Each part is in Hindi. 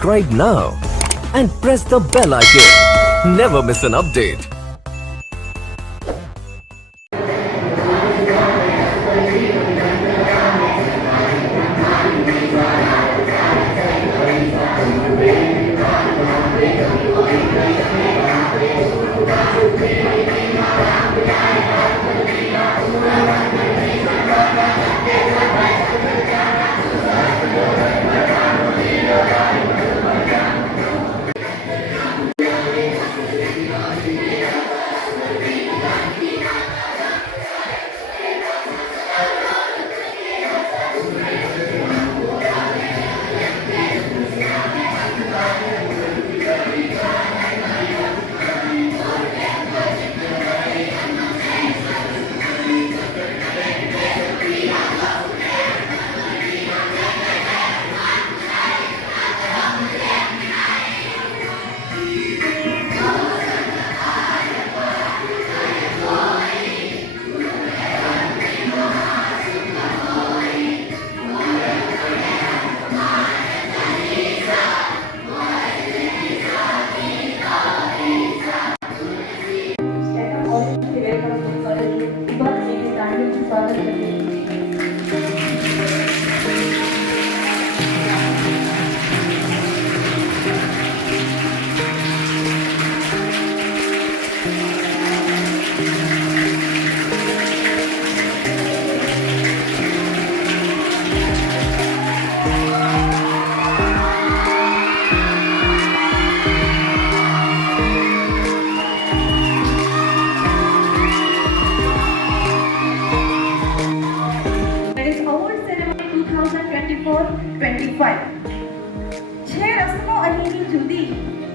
subscribe now and press the bell icon. Never miss an update.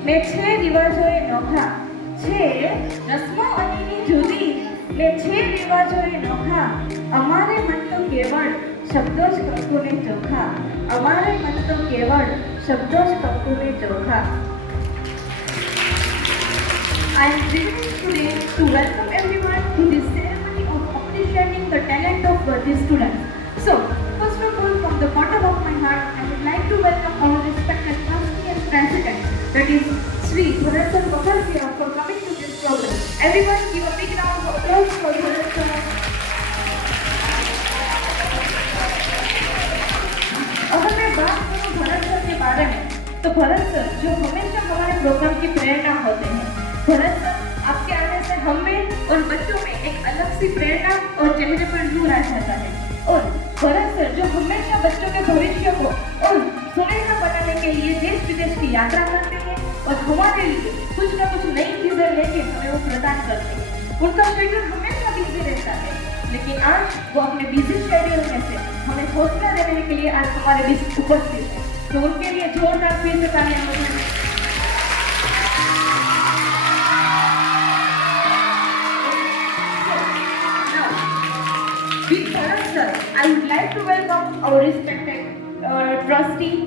ને છે રિવાજોએ નોખા છે રસ્મો અહીંની જુદી ને છે રિવાજોએ નોખા અમારે મન તો કેવળ શબ્દો જ કંકુને ચોખા અમારે મન તો કેવળ શબ્દો જ કંકુને ચોખા I am privileged today to welcome everyone to this ceremony of appreciating the talent of these students. So, first of all, from the bottom of my heart, I would like to welcome our respected trustee and president, that is Sri Bharat Sir Bakarsia, for coming to this program. Everyone give a big round of applause for Bharat Sir. अगर मैं बात करूँ भरत सर के बारे में, तो भरत सर जो हमेशा हमारे प्रोग्राम की प्रेरणा होते हैं। भरत सर आपके आने से हम में और बच्चों में एक अलग सी प्रेरणा और चेहरे पर नूर आ जाता है। और भरत सर जो हमेशा बच्चों के भविष्य को और सुनहरा बनाने के लिए देश विदेश की यात्रा करते हैं और हमारे लिए कुछ न कुछ नई चीजें लेके हमें वो प्रदान करते हैं। उनका शेड्यूल हमेशा बिजी रहता है, लेकिन आज वो अपने बिजी शेड्यूल में से हमें हौसला देने के लिए आज हमारे बीच उपस्थित है। तो उनके लिए जोरदार फिर से तालियां बजाएं। With Bharat sir, I would like to welcome our respected trustee,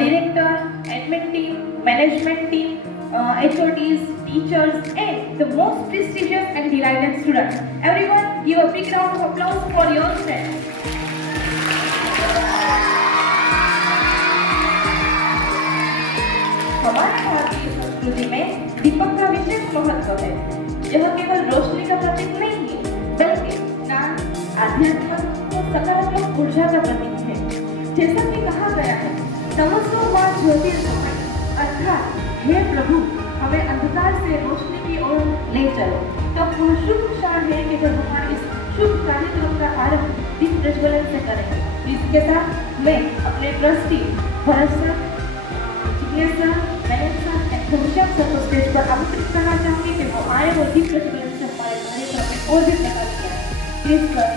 director, admin team, management team, HODs, teachers, and the most prestigious and delighted students. Everyone, give a big round of applause for yourself. हमारे भारतीय संस्कृति में दीपक का विशेष महत्व है। यह केवल रोशनी का प्रतीक नहीं है, बल्कि ज्ञान, आध्यात्म और सकारात्मक ऊर्जा का प्रतीक है। जैसा कि कहा गया है, तमस्सो मा ज्योतिर्गमय, अर्थात हे प्रभु हमें अंधकार से रोशनी की ओर ले चलो। तो वह शुभ क्षण है कि जब हमारे इस शुभ कार्यक्रम का आरंभ दीप प्रज्वलन से करेंगे। इसके साथ मैं अपने trustee Bharat sir, Jignesh sir, मैनेज सर एंड घनश्याम सर को स्टेज पर आमंत्रित करना चाहूँगी कि वो आए और दीप प्रज्वलन से हमारे कार्यक्रम में और भी प्रकाश करें। Please sir.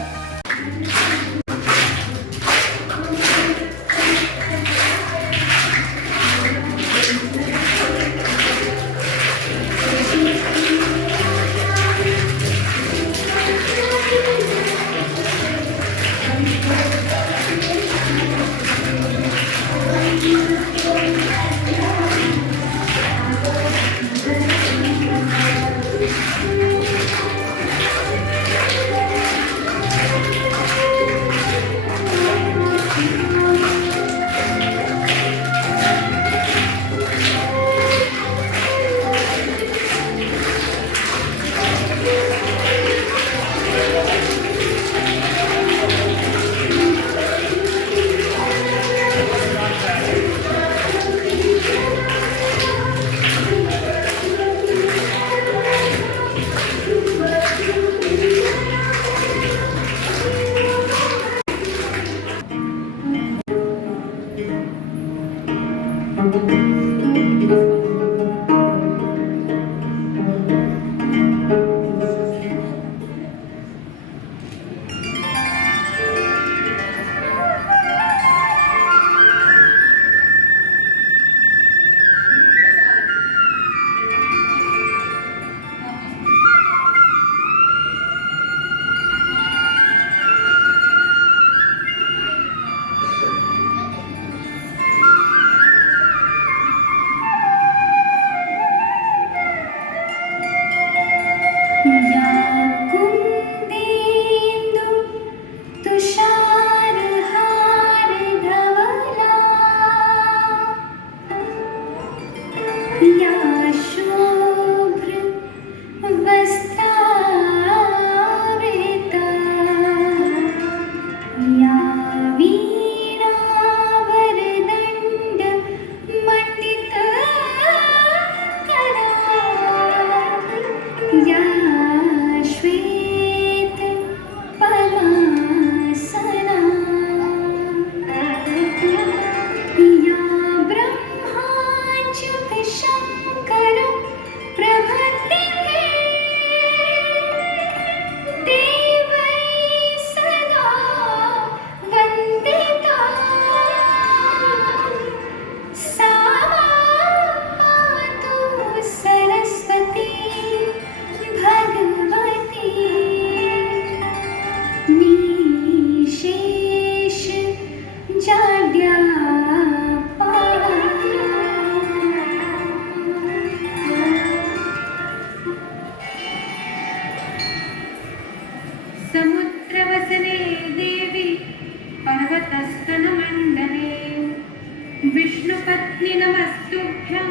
पत्नि नमस्तुभ्यं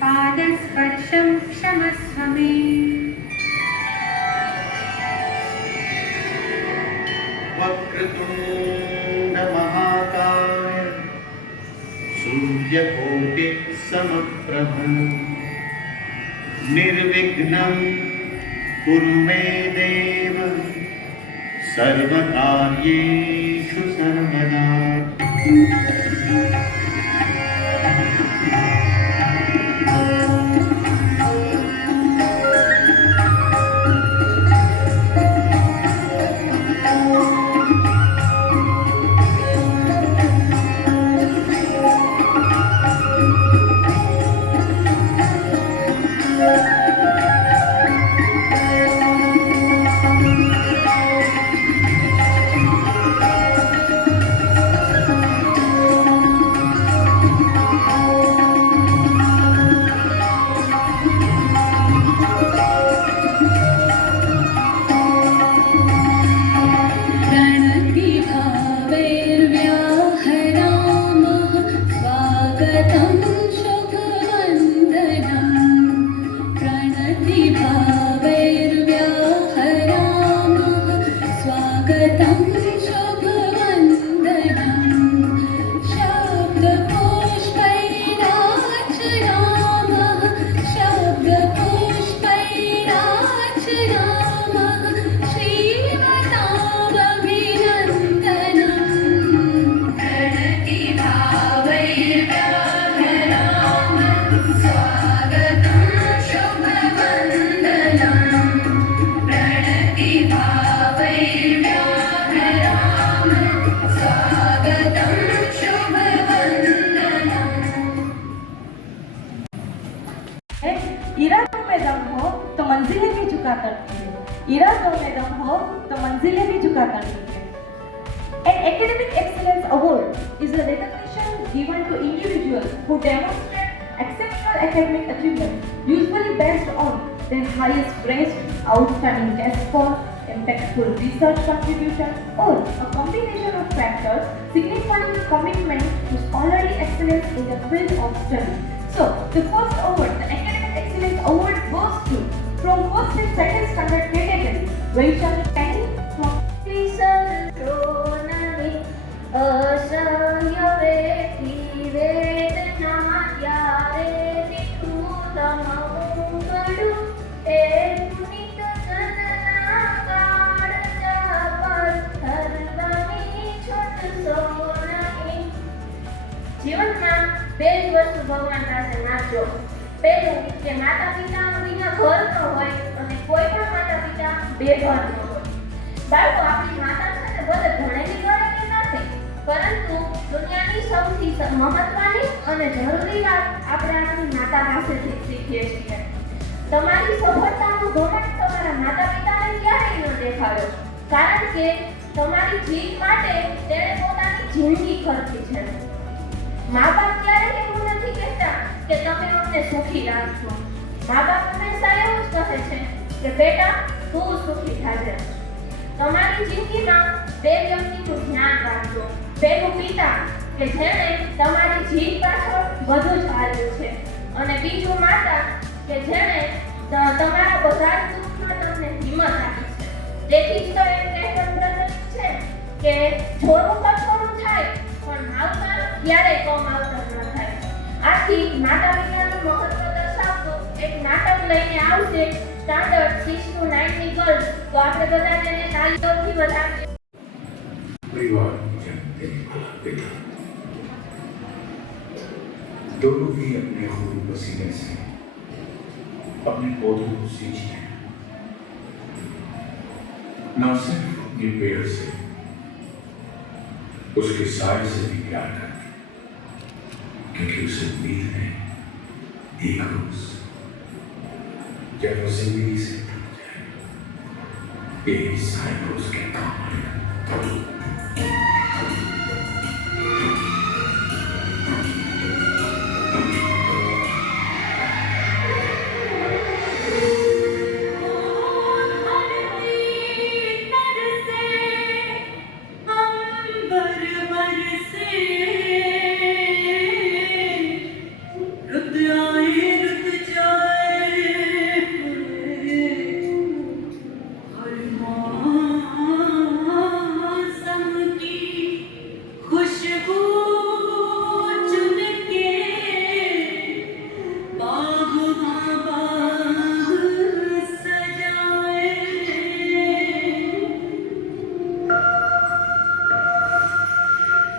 पादस्पर्शं क्षमस्व मे वक्रतुण्ड महाकाय सूर्यकोटि समप्रभ निर्विघ्नं कुरु मे देव सर्वकार्येषु सर्वदा। इरादों में दम हो तो मंजिलें भी झुका करती है। इरादों में दम हो तो मंजिलें भी झुका करती है। An academic excellence award is a recognition given to individuals who demonstrate exceptional academic achievement, usually based on their highest grades, outstanding test score, impactful research contribution, or a combination of factors signifying commitment to scholarly excellence in the field of study. So, the first award, the Academic Excellence Award, goes to from first and second standard category. Vaishali Kenny from જીવનમાં બે જ વસ્તુ ભગવાન પાસે માંગજો. પહેલું કે માતા પિતા વિના ઘર ન હોય અને કોઈ પણ માતા પિતા બેઘર ન હોય. બાળકો આપણી માતા છે ને ભલે ભણેલી ગણેલી નથી, પરંતુ દુનિયાની સૌથી મહત્વની અને જરૂરી વાત આપણે આપણી માતા પાસેથી શીખીએ છીએ. તમારી સફળતાનું ઘમંડ તમારા માતા પિતાને ક્યારેય ન દેખાડો, કારણ કે તમારી જીત માટે તેણે પોતાની જિંદગી ખર્ચી છે. મા બાપ ક્યારેય એવું નથી કહેતા કે તમે અમને સુખી રાખજો. મા બાપ હંમેશા એવું જ કહે છે કે બેટા તું સુખી થાજે. તમારી જિંદગીમાં બે વ્યક્તિનું ધ્યાન રાખજો. પહેલું પિતા કે જેણે તમારી જીત પાછળ બધું જ હાલ્યું છે, અને બીજું માતા કે જેણે તમારા બધા જ દુઃખમાં તમને હિંમત આપી છે. તેથી જ તો એમ કહેવત પ્રચલિત છે કે જોરું કઠોરું થાય પણ માવતર ક્યારેય કમ આવતર ન થાય. આથી માતા પિતાનું મહત્વ દર્શાવતું એક નાટક લઈને આવશે સ્ટાન્ડર્ડ 6 to 9 ની ગર્લ્સ. તો આપણે બધા તેને તાળીઓથી વધાવીએ. परिवार जगते भला बेटा दोनों ही अपने खून पसीने से अपने पौधों को सींचते हैं, न सिर्फ अपने पेड़ से उसके साय से भी प्यार करते, क्योंकि उसे उम्मीद है एक रोज जब वो जिंदगी से टूट जाए यही साय को उसके काम आएगा.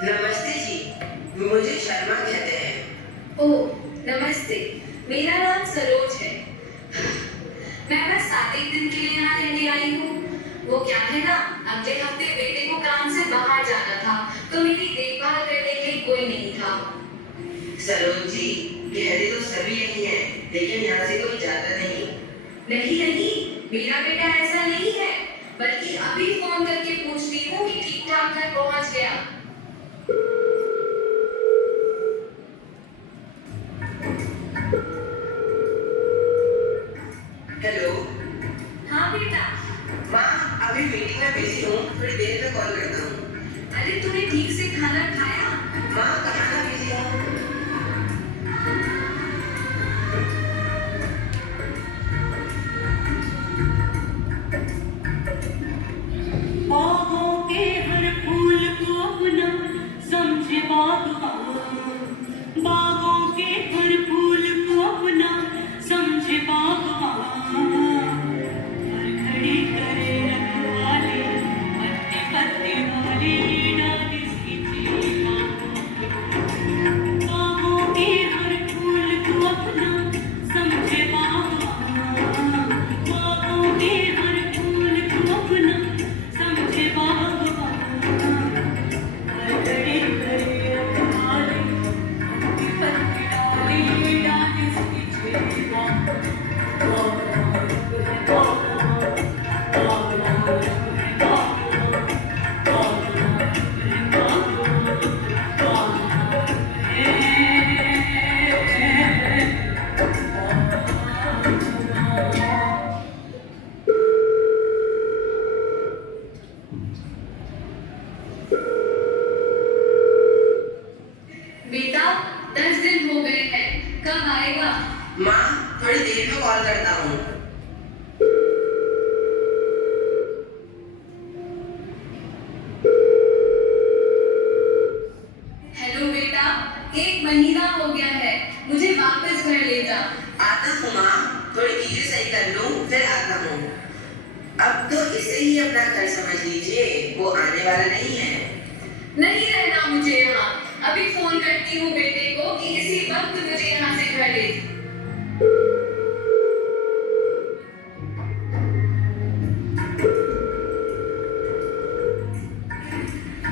नमस्ते जी, मुझे शर्मा कहते हैं। ओह नमस्ते, मेरा नाम सरोज है। मैं बस 7 दिन के लिए यहाँ रहने आई हूँ। वो क्या है ना, अगले हफ्ते बेटे को काम से बाहर जाना था, तो मेरी देखभाल करने के लिए कोई नहीं था। सरोज जी, कहते तो सभी यही है, लेकिन यहाँ से कोई जाता नहीं। नहीं नहीं, मेरा बेटा ऐसा नहीं है, बल्कि अभी फोन करके पूछती हूँ कि ठीक ठाक घर पहुँच गया। हेलो। हाँ बेटा। माँ, अभी मीटिंग में बिजी हूँ, थोड़ी देर में कॉल करता हूँ। अरे तूने ठीक से खाना खाया? माँ, कहाँ ना बिजी हूँ। बागों के हर फूल को अपना समझे बागवान, बागों के हर फूल को अपना समझे बागवान, हर घड़ी करे रखवाले, पत्ते पत्ते वाले डाल इसकी जीवा। बागों के हर फूल को अपना समझे बागवान, बागों के हर फूल को अपना समझे बागवान, हर घड़ी करे रखवाले, पत्ते पत्ते डाले डाल इसकी जीवा। बेटा 10 दिन हो गए हैं, कब आएगा? माँ, थोड़ी देर में कॉल करता हूँ। हेलो बेटा, 1 महीना हो गया है, मुझे वापस घर ले जा। आता हूँ माँ, थोड़ी चीजें सही कर लूँ, फिर आता हूँ। अब तो इसे ही अपना घर समझ लीजिए, वो आने वाला नहीं है। नहीं रहना मुझे यहाँ, अभी फोन करती हूँ बेटे को कि इसी वक्त मुझे यहाँ से घर ले जा।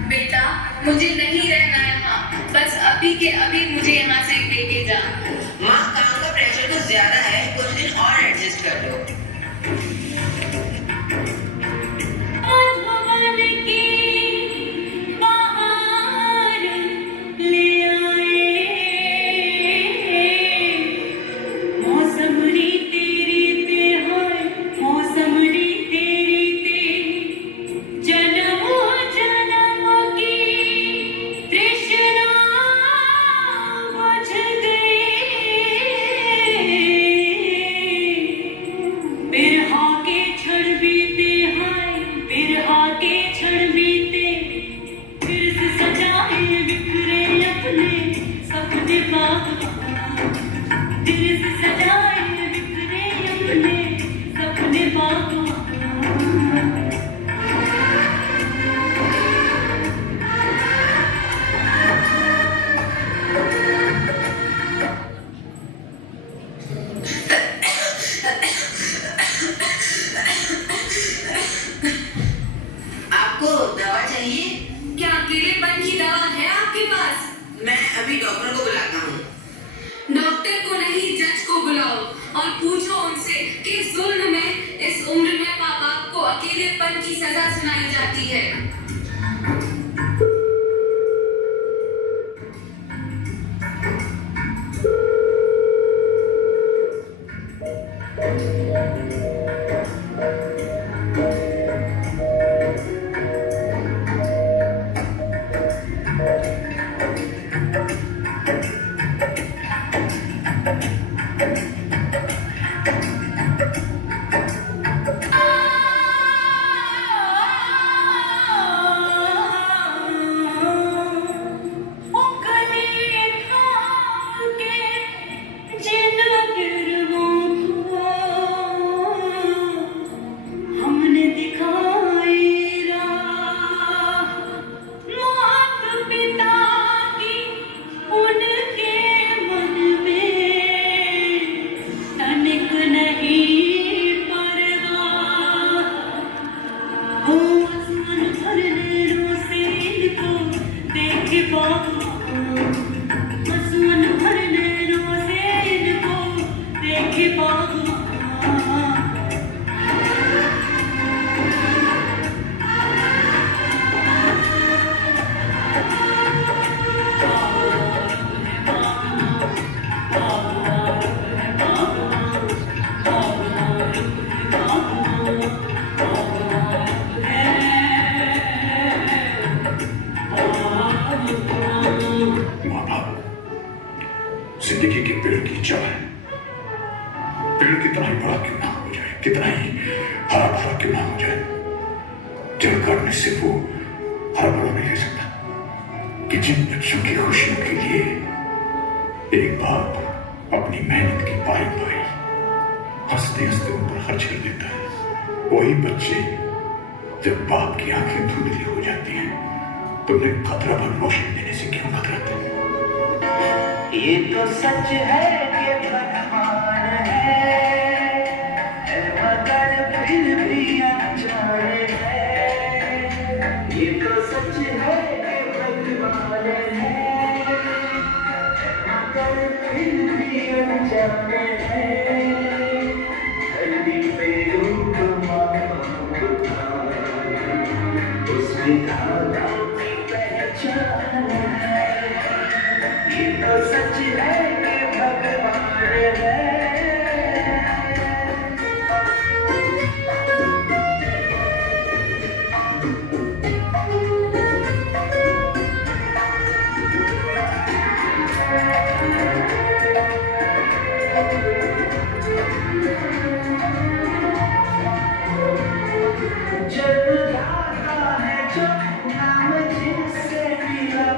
बेटा मुझे नहीं रहना यहाँ, बस अभी के अभी मुझे यहाँ से लेके जा। माँ, काम का प्रेशर तो ज्यादा है, कुछ दिन और एडजस्ट कर लो। भगवान की बहार ले आए, मौसम री तेरी ते है, मौसम री तेरी ते, जन्म जन्म की तृष्णा बुझ गई, बिरहा के क्षण बीते हैं, बिरहा के क्षण बीते, फिर से सजाए बिखरे अपने सपने बागवान, फिर से सजाए बिखरे अपने सपने बागवान। आपको दवा चाहिए? क्या अकेलेपन की दवा है आपके पास? मैं अभी डॉक्टर को बुलाता हूँ। डॉक्टर को नहीं, जज को बुलाओ और पूछो उनसे कि जुल्म में इस उम्र में माँ बाप को अकेलेपन की सजा सुनाई जाती है। देखे बागवान आंसुओं भर नैनों से इनको देखे बागवान माँ बाप जिंदगी के पेड़ की चाह है। पेड़ कितना ही बड़ा क्यों ना हो जाए, कितना ही हरा भरा क्यों ना हो जाए, जड़ काटने से वो हरा भरा नहीं रह सकता। कि जिन बच्चों की खुशियों के लिए एक बाप अपनी मेहनत की पाई हंसते हंसते उन पर खर्च कर देता है, वही बच्चे जब बाप की आंखें धुंधली हो जाती हैं तो उन्हें खतरा भर रोशनी देने से क्यों खतराते हैं? ये तो सच है कि भगवान है मगर फिर भी अनजान है। ये तो सच है कि भगवान है मगर फिर भी अनजान है। धरती पे रूप उसमें धारा की पहचान है। ये तो सच है कि भगवान है। जन्मदाता है जो नाम जिससे मिला,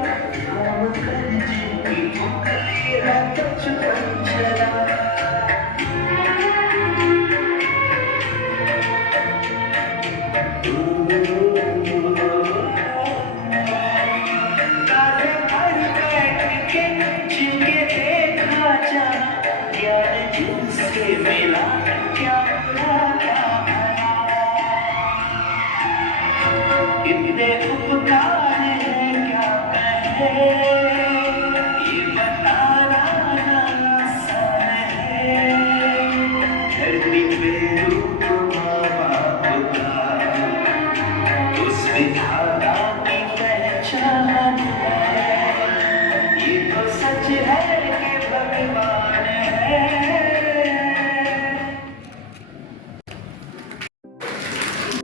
नाम कर जिनकी उंगली है बचपन चला। तारे भर बैठ के जिनके देखा जा, यार जिनसे मिला क्या बुरा था भला। इतने उपकार हैं क्या कहे, ये बताना आसान है। धरती पे रूप माँ बाप का उस विधाता की पहचान है। ये तो सच है कि भगवान है।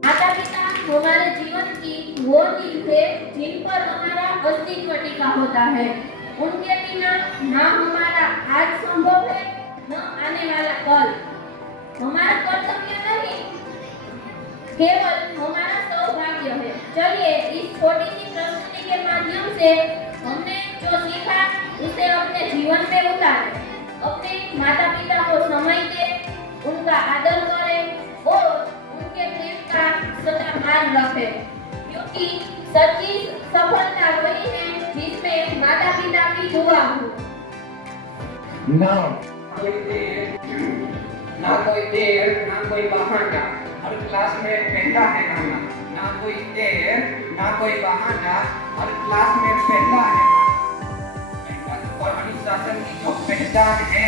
माता पिता हमारे जीवन की वो नींव है जिन पर हमारा अस्तित्व टिका होता है। उनके बिना ना हमारा आज संभव है न आने वाला कल। हमारा कर्तव्य नहीं, केवल हमारा सौभाग्य है। चलिए इस छोटी सी प्रस्तुति के माध्यम से हमने जो सीखा उसे अपने जीवन में उतारें। अपने माता पिता को समय दें, उनका आदर करें और उनके प्रेम का सदा मान रखें, क्योंकि सच्ची सफलता वही है जिसमें माता पिता की दुआ हो। ना कोई देर ना कोई बहाना, हर क्लास में पहला है गाना। ना कोई देर ना कोई बहाना, हर क्लास में पहला है गाना। और अनुशासन की जो पहचान है,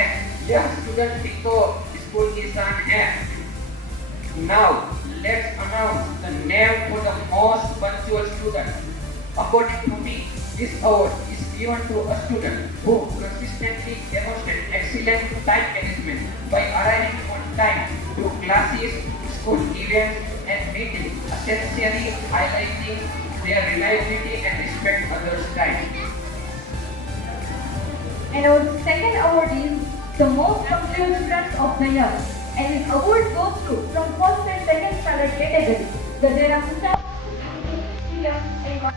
यह स्टूडेंट की तो स्कूल की शान है। Now let's announce the name for the most punctual student. According to me, this award is given to a student who consistently demonstrates excellent time management by arriving on time to classes, school events, and meetings, essentially highlighting their reliability and respect others' time. And our second award is the most punctual student of the year. And this award goes to from first and second standard category. Gajera Musa, and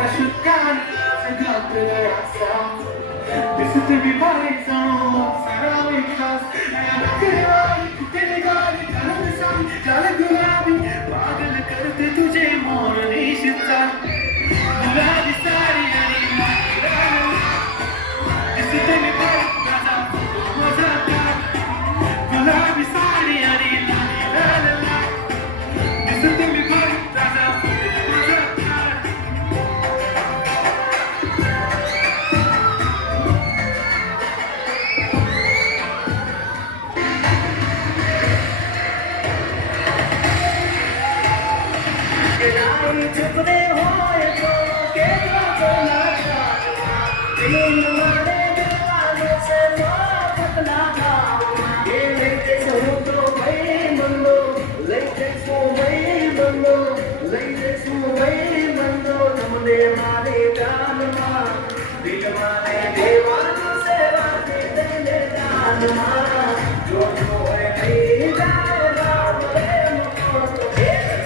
I should kind of forgot that I saw. This is to be body zone, surround me cause I'm काले गुलाबी पागल करते तुझे मोरनी शिता गुलाबी साड़ी अरे इस दिल पर मजा मजा का गुलाबी साड़ी अरे ला ला ला इस दिल पर मजा मजा का चुपने हो तो के ना तीन मारे दीवानों से वापस ना जाओ ये लेके सो तो भाई बंदो लेके सो भाई बंदो लेके सो भाई बंदो तुमने मारे जान मां दिल मारे दीवानों से वापस देने जान मां जो है भाई जान रे मुझको तो सियो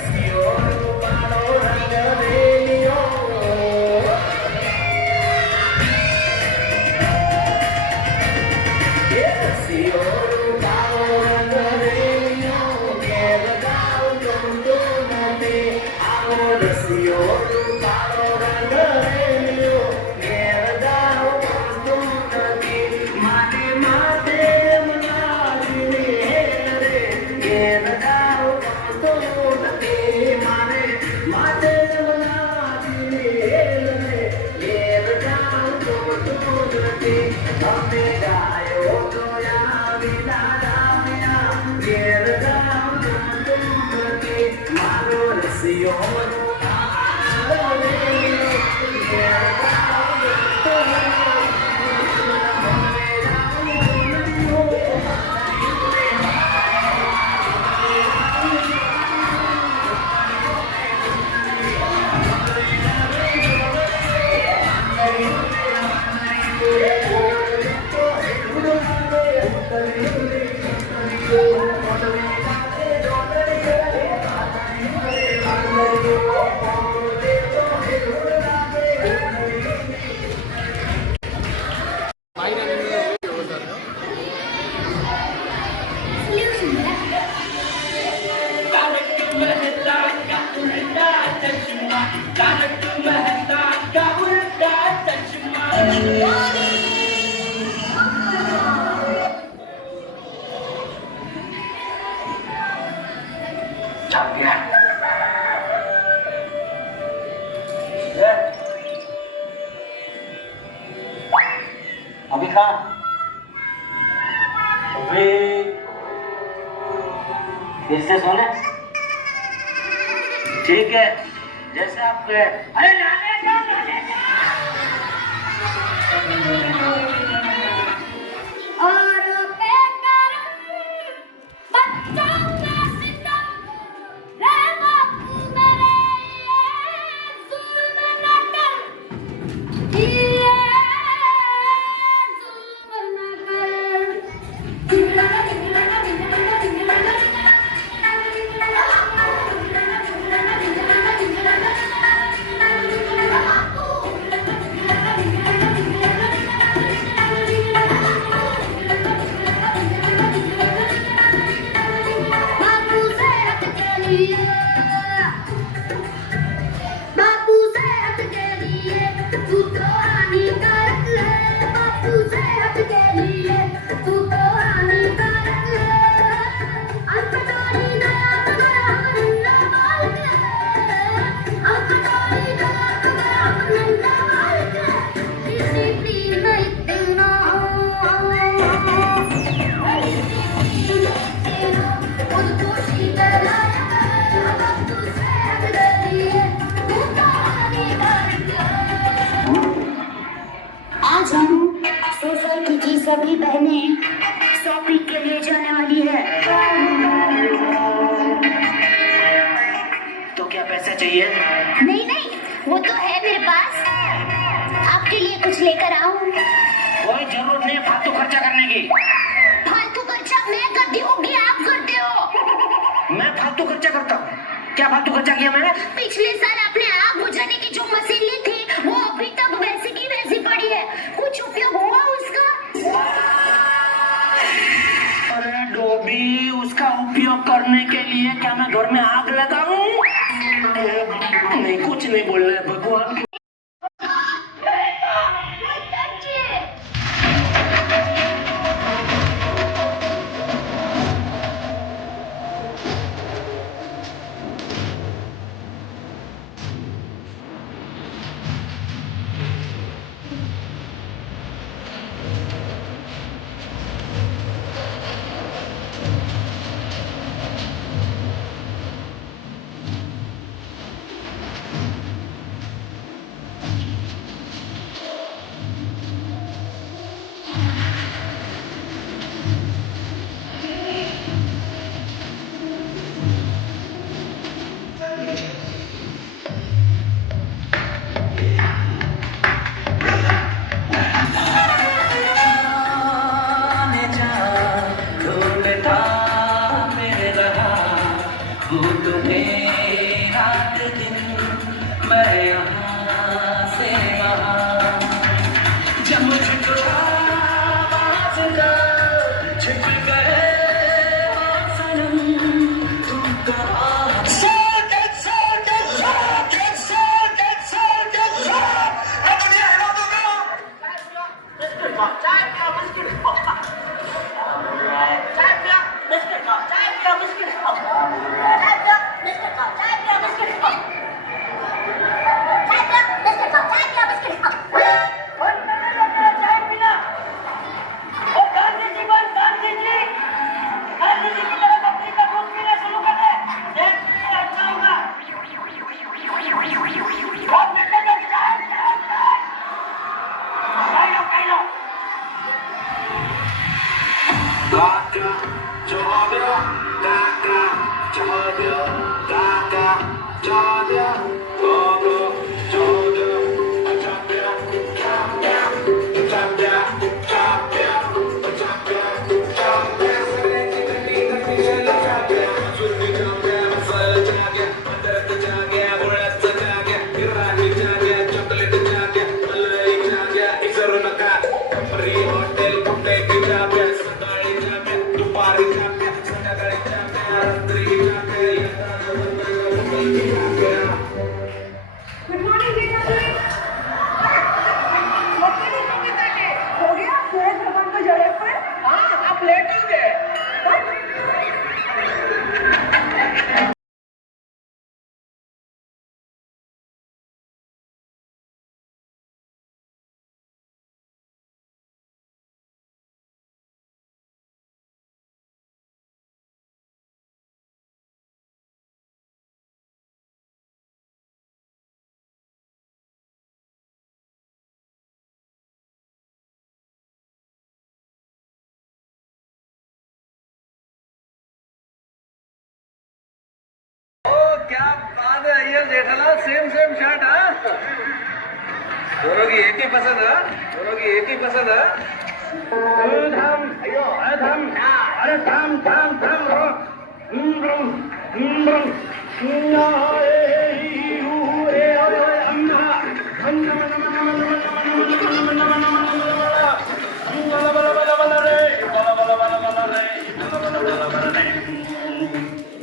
अभी कहाँ अभी फिर से सोने ठीक है जैसे आप कहे अरे लाने दो और बेकर बच्चों का सितम रे बापू मेरे जुल्म न कर ये जुल्म न बापू सेहत के लिए बापू सेहत के लिए तू तो हानिकारक है बापू सेहत के लिए तू तो हानिकारक है अनपढ़ी दया मगर नन्ना बालक है अनपढ़ी दया मगर नन्ना बालक है डिसिप्लिन इतना खुदकुशी करना बापू सेहत के लिए तू तो हानिकारक है आज हम सोसाइटी की सभी बहनें शॉपिंग के लिए जाने वाली है तो क्या पैसे चाहिए नहीं नहीं वो तो है मेरे पास आपके लिए कुछ लेकर आऊं कोई जरूरत नहीं है फालतू खर्चा करने की फालतू खर्चा मैं करती हूँ कि आप करते हो मैं फालतू खर्चा करता हूँ क्या फालतू खर्चा किया मैंने पिछले साल आपने आग बुझाने की जो मशीन ली थी जेठालाल सेम सेम शर्ट हाँ दोनों की एक ही पसंद है दोनों की एक ही पसंद है धाम अयो धाम अरे धाम धाम धाम रो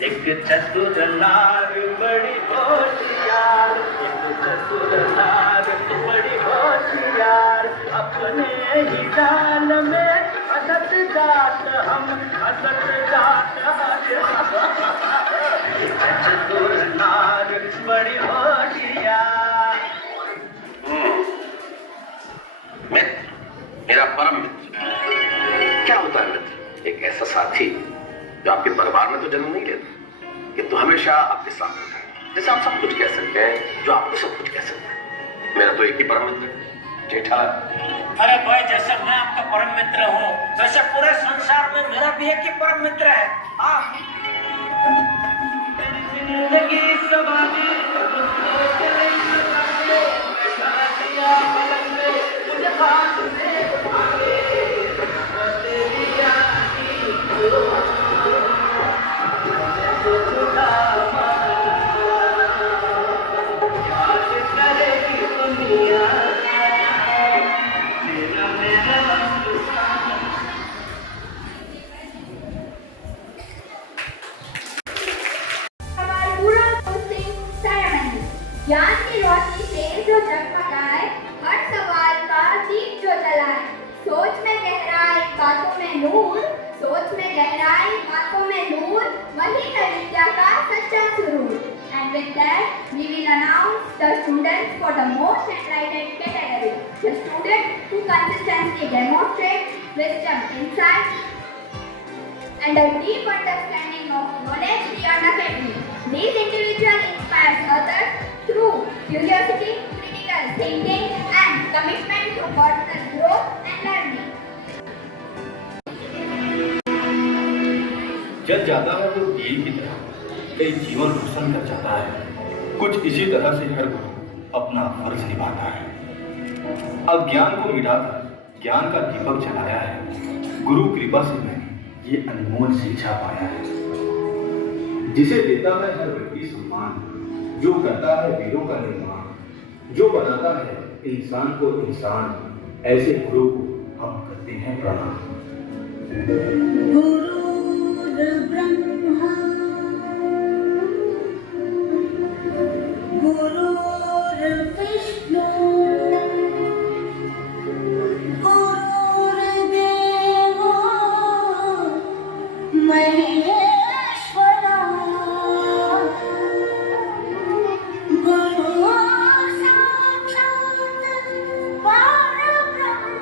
एक चतुर नार बड़ी होशियार एक चतुर नार बड़ी होशियार अपने ही जाल में असत जात हम असत जात एक चतुर नार बड़ी होशियार मित्र मेरा परम मित्र क्या होता है मित्र एक ऐसा साथी जो आपके परिवार में तो जन्म नहीं लेता किंतु हमेशा आपके साथ होता है जैसे आप सब कुछ कह सकते हैं जो आपको सब कुछ कह सकते हैं मेरा तो एक ही परम मित्र जेठालाल अरे भाई जैसे मैं आपका परम मित्र हूँ वैसे पूरे संसार में मेरा भी एक ही परम मित्र है आप जिंदगी सवारी मुझे हाथ में तेरी यारी ज्ञान की रोशनी से जो जगमगाए हर सवाल का दीप जो जलाए सोच में गहराई बातों में नूर सोच में गहराई बातों में नूर वही है विद्या का सच्चा सुरूर and with that we will announce the students for the most enlightened category the students who consistently demonstrate wisdom insight and a deep understanding of knowledge beyond academy these individuals inspire others through curiosity, critical thinking, and commitment to personal growth and learning. जल जाता है तो तेल की तरह कई जीवन रोशन कर जाता है कुछ इसी तरह से हर गुरु अपना फर्ज निभाता है अज्ञान को मिटाकर ज्ञान का दीपक जलाया है गुरु कृपा से मैंने ये अनमोल शिक्षा पाया है जिसे देता है हर व्यक्ति सम्मान जो करता है वीरों का निर्माण जो बनाता है इंसान को इंसान ऐसे गुरु को हम करते हैं प्रणाम गुरुर्ब्रह्मा गुरुर्विष्णु गुरुर्देवो महेश्वरा गुरु साक्षात् परब्रह्मा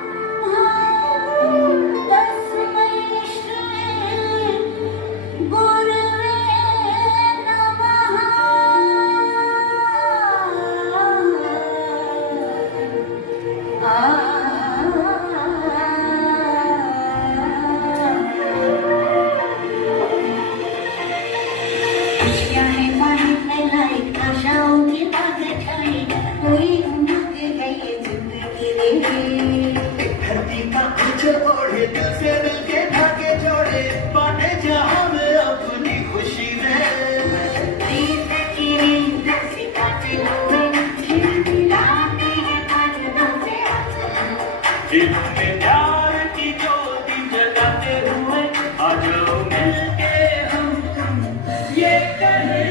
तस्मै श्री गुरुवे नमः खुशियाँ हैं बाहर फैलाई आशाओं की बातें छाई कोई उम्र गई जिंदगी रे धरती का कुछ ओढ़े दिल से दिल के धागे जोड़े बांटे जहां में अपनी खुशी में रीत की रीत सिखाते हुए खिलखिलाते हैं पर्दों से दिल में प्यार की ज्योति जगाते हुए आ जाओ मिलके हम ये करें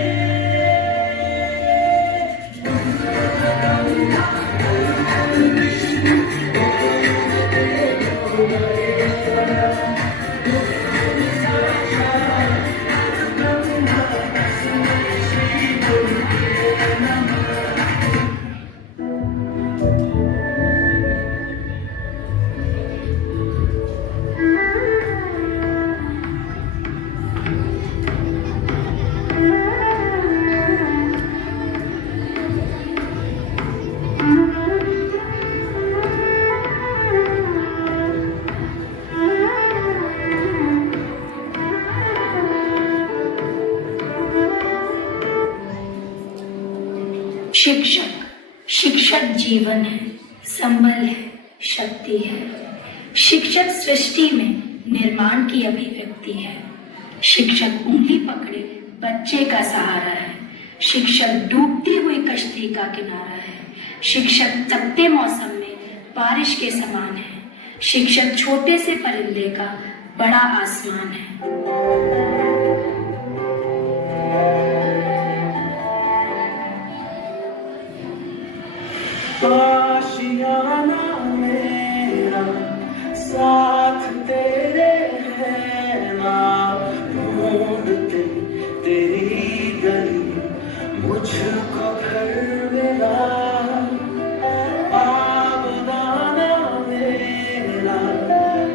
शिक्षक जीवन है, संबल है, शक्ति है। शिक्षक सृष्टि में निर्माण की अभिव्यक्ति है। शिक्षक उंगली पकड़े बच्चे का सहारा है। शिक्षक डूबती हुई कश्ती का किनारा है। शिक्षक तपते मौसम में बारिश के समान है। शिक्षक छोटे से परिंदे का बड़ा आसमान है। आशियाना मेरा साथ तेरे है ना, ढूंढते तेरी गली मुझको घर मिला। आबदाना मेरा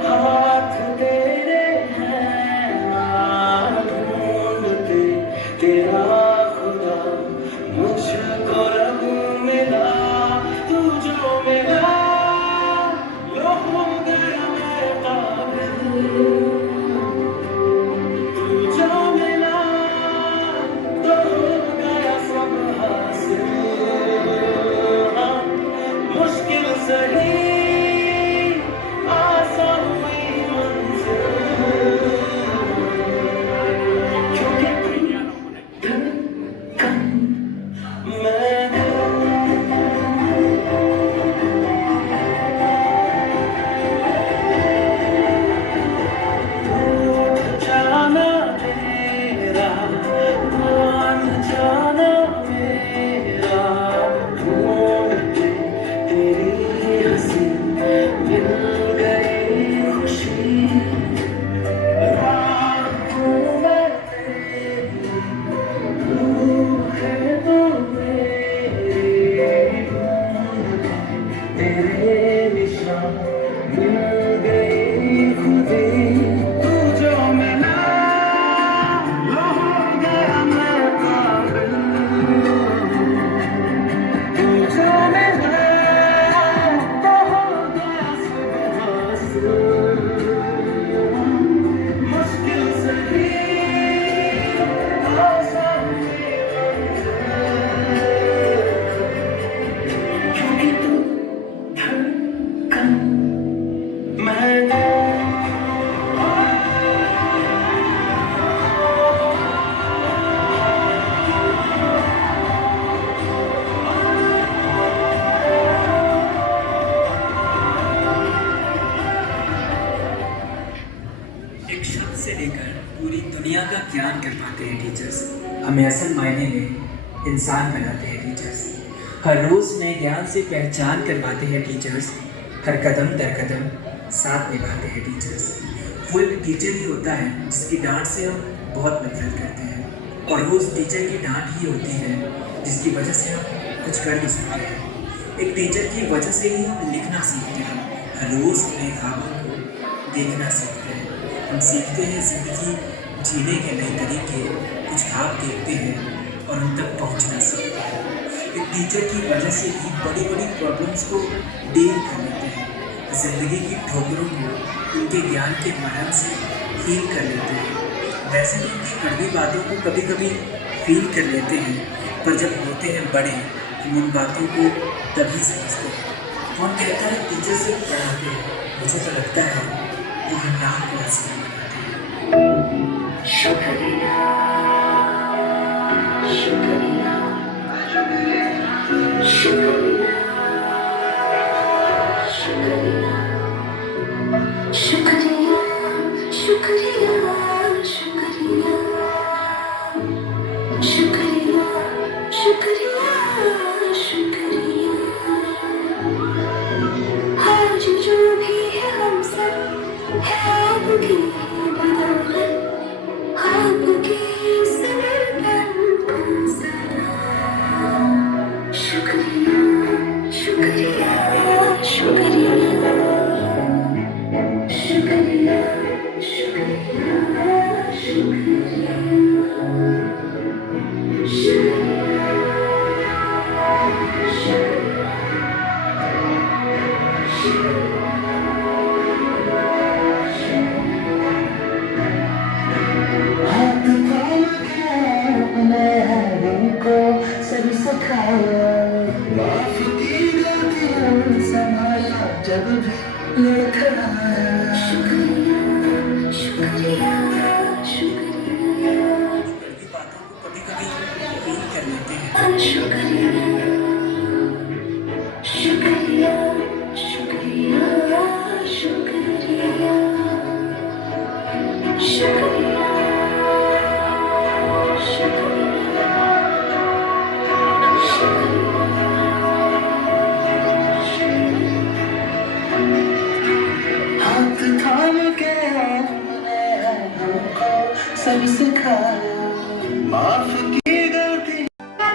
हाथ तेरे है ना, ढूंढते तेरा खुदा मुझको रब मिला। तू जो मिला लो हो गया मैं काबिल, तू जो मिला तो हो गया सब हासिल। मुश्किल सही आसान हुई मंजिल, क्योंकि धड़कन मैंने जाना तेरा, मान जाना मेरा, ढूंढते तेरी हंसी मिल गई खुशी। राहों में तेरी रूह है तो मेरी, ढूंढते तेरे निशान मिल गई खुदी। तू जो मिला लो हो गया मैं काबिल, तू जो मिला तो हो गया सब हासिल। मुश्किल सही आसान हुई मंजिल, क्योंकि तू धड़कन मैंने। एक शब्द से लेकर पूरी दुनिया का ज्ञान कर पाते हैं टीचर्स। हमें असल मायने में इंसान बनाते हैं टीचर्स। हर रोज़ नए ज्ञान से पहचान करवाते हैं टीचर्स। हर कदम दर कदम साथ निभाते हैं टीचर्स। वो एक टीचर ही होता है जिसकी डांट से हम बहुत नफरत करते हैं, और रोज़ टीचर की डांट ही होती है जिसकी वजह से हम कुछ कर नहीं सकते हैं। एक टीचर की वजह से ही हम लिखना सीखते हैं, हर रोज़ नए ख्वाबों को देखना सीखते हैं। हम सीखते हैं ज़िंदगी जीने के नए तरीके, कुछ ख्वाब देखते हैं और उन तक पहुंचना सीखते हैं। एक टीचर की वजह से ही बड़ी बड़ी प्रॉब्लम्स को डील कर लेते हैं। ज़िंदगी की ठोकरों को उनके ज्ञान के मरहम से हील कर लेते हैं। वैसे तो उनकी कड़वी बातों को कभी कभी फील कर लेते हैं, पर जब होते हैं बड़े हम उन बातों को तभी समझते हैं। कौन कहता है टीचर से पढ़ाते हैं? मुझे तो लगता है वो हम नाम को आसान बनाते हैं। शुक्रिया, शुक्रिया, शुक्रिया, शुक्रिया, शुक्रिया, शुक्रिया, शुक्रिया, शुक्रिया, शुक्रिया। आज जो भी है हम सब है आपकी बदौलत, आपकी समर्पण सलाम। शुक्रिया, शुक्रिया, शुक्रिया, शुक्रिया, शुक्रिया, शुक्रिया, हाथ थाम के अपने को सर सुखाया। जब भी लड़खड़ाया। शुक्रिया शुक्रिया शुक्रिया, कड़वी बातों को कभी कभी फील कर लेते हैं। शुक्रिया शुक्रिया शुक्रिया शुक्रिया शुक्रिया हाथ थाम के आपने हमको सब सिखाया, माफ की गलती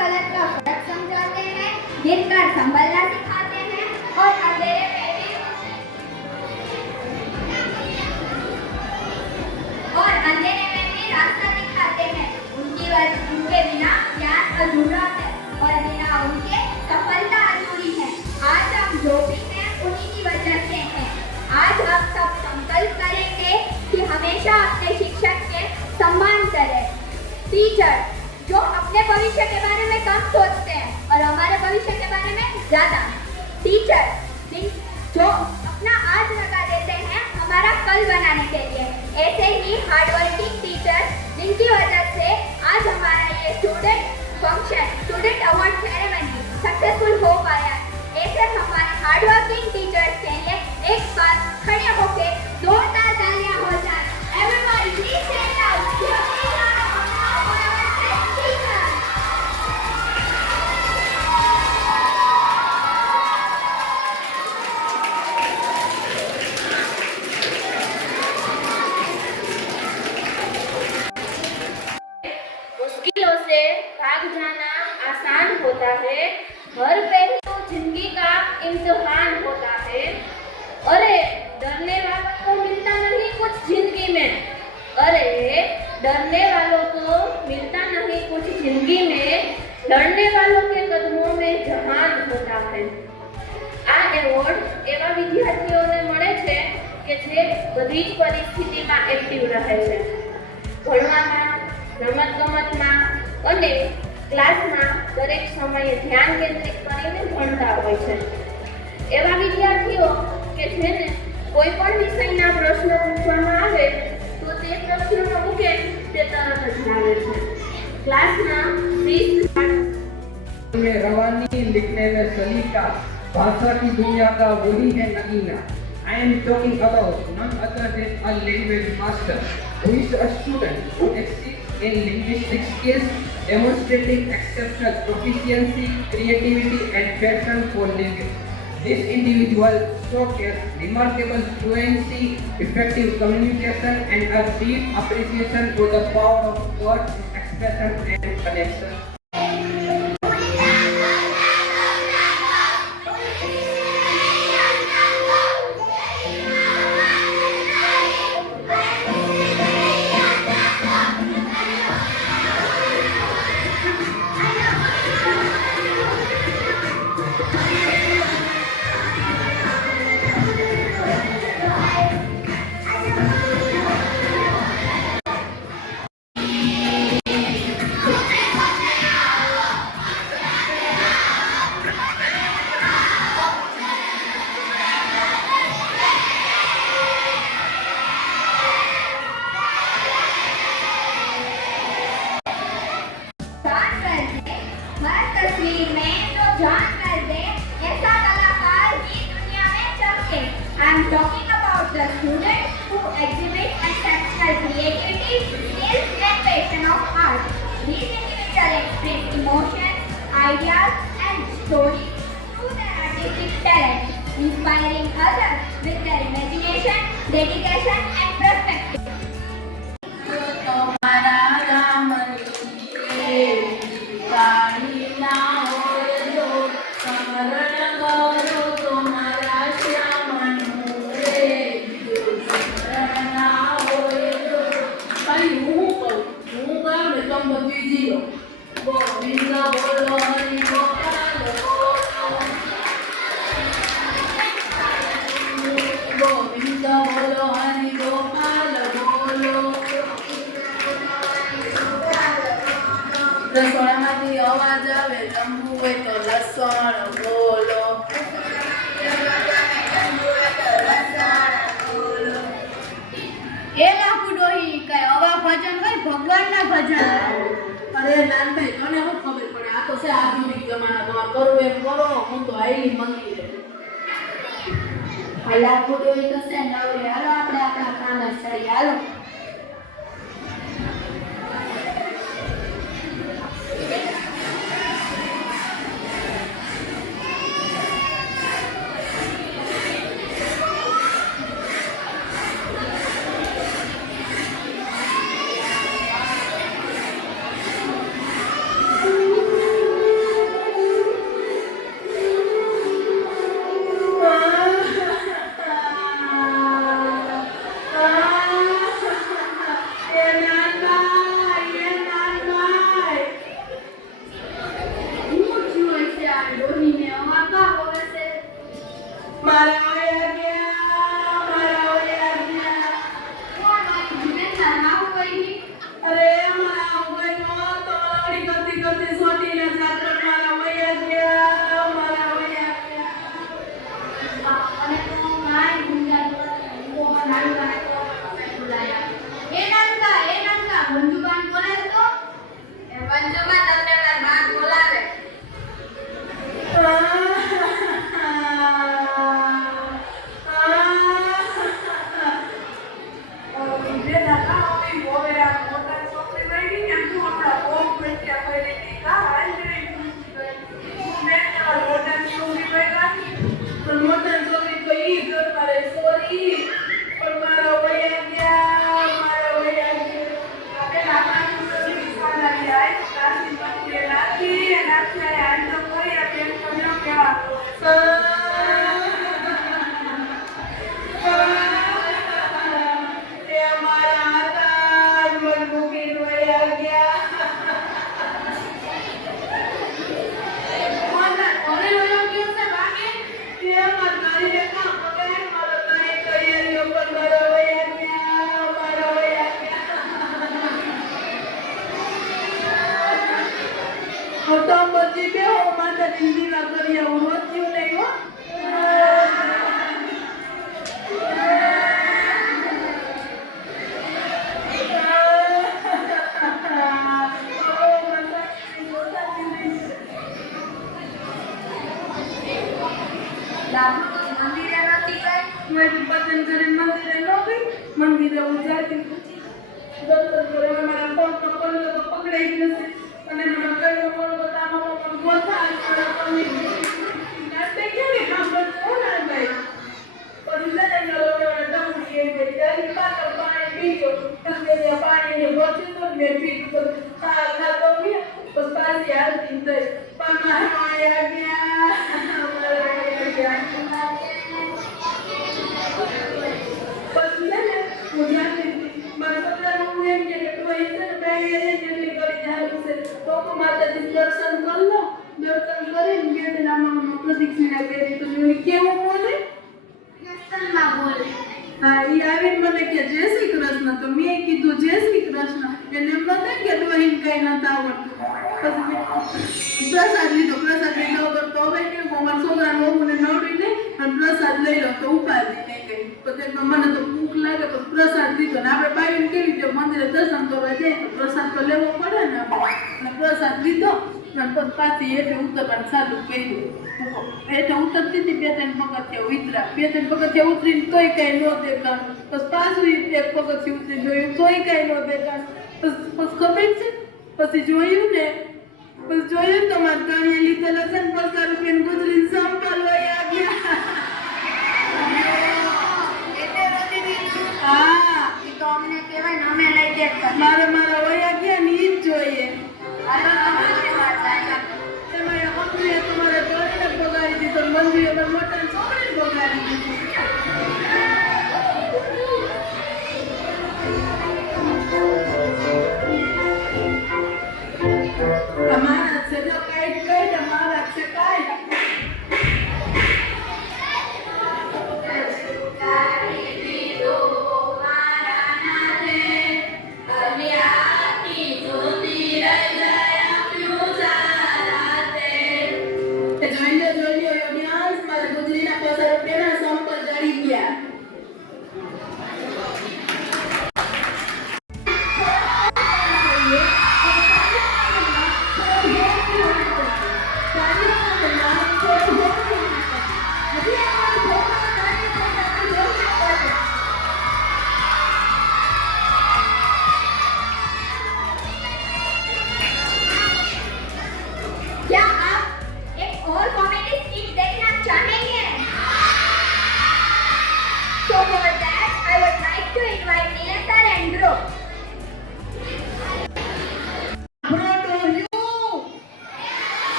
गलत का फर्क समझाते हैं, गिरकर संभलना सिखाते हैं और अंधेरे में भी रास्ता दिखाते हैं। उनके बिना ज्ञान अधूरा है और बिना उनके सफलता अधूरी है। आज हम जो भी हैं उन्हीं की वजह से हैं। आज हम सब संकल्प करेंगे कि हमेशा अपने शिक्षक के सम्मान करें। टीचर जो अपने भविष्य के बारे में कम सोचते हैं और हमारे भविष्य के बारे में ज्यादा। टीचर जो अपना आज लगा देते हैं हमारा कल बनाने के लिए। ऐसे ही हार्डवर्किंग टीचर जिनकी वजह से आज हमारा ये स्टूडेंट अवार्ड सेरेमनी सक्सेसफुल हो पाया। ऐसे हमारे हार्डवर्किंग टीचर्स के लिए एक बार खड़े होके जोरदार तालियां हो जाए। Everybody please stand up. मुश्किलों से भाग जाना आसान होता है, हर पहलू जिंदगी का इम्तिहान होता है। अरे डरने वालों को मिलता नहीं कुछ जिंदगी में, अरे डरने वालों को मिलता नहीं कुछ जिंदगी में, लड़ने वालों के कदमों में जहान होता है। આ એવોર્ડ એવા વિદ્યાર્થીઓને મળે છે કે જે બધી જ પરિસ્થિતિમાં એક્ટિવ રહે છે, ભણવામાં, રમતગમતમાં અને ક્લાસમાં દરેક સમયે ધ્યાન કેન્દ્રિત કરીને ભણતા હોય છે। એવા વિદ્યાર્થીઓ કે જેને કોઈ પણ વિષયના પ્રશ્નો પૂછવામાં આવે તો તે પ્રશ્નનો ઉકેલ તે તરત જ લાવે છે। ક્લાસમાં 30 में रवानी, लिखने में सलीका, भाषा की दुनिया का वही है Nagina. I am talking about none other than a language master who is a student who exceeds in linguistic skills, demonstrating exceptional proficiency, creativity and passion for living. This individual showcases remarkable fluency, effective communication and a deep appreciation for the power of words, expression and connection. I am talking about the students who exhibit exceptional creativity, skills and passion of art. These individuals express emotions, ideas and stories through their artistic talent, inspiring others with their imagination, dedication and perspective. રસોડામાંથી અવાજ આવે, જમવું હોય તો લસણ બોલો। કરવું એમ કરો, હું તો આયલી મંદિરે. હાલા ફૂટોય તો છે નવરી. હાલો આપણે આપણા કામ ચડી. હાલો.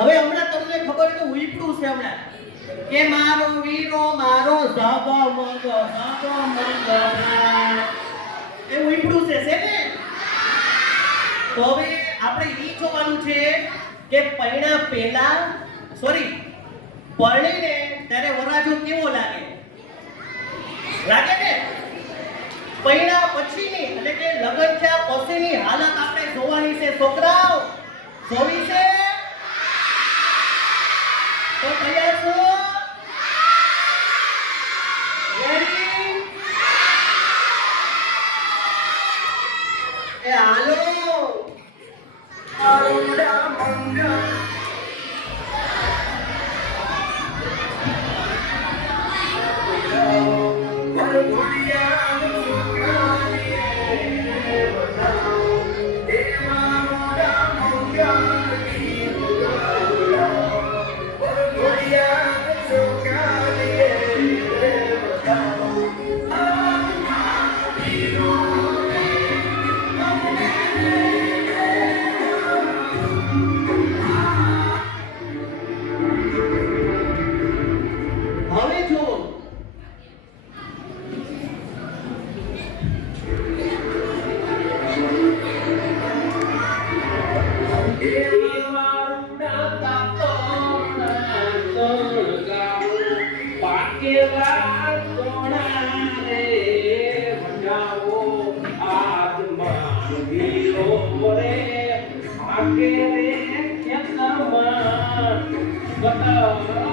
હવે હમણાં તમને ખબર તો ઉઈપડું છે હમણાં કે મારો વીરો મારો ઝાગા મગ એ ઉઈપડું છે ને? તો હવે આપણે ઈ જોવાનું છે કે પૈણા પહેલા પરણીને ત્યારે વરાજો કેવો લાગે ને? પૈણા પછીની એટલે કે લગ્ન થયા પછીની હાલત આપણે જોવાની છે છોકરાઓ, જોવી છે તો તૈયાર છો? રેડી? એ હાલો આરુડા મંગા Bye.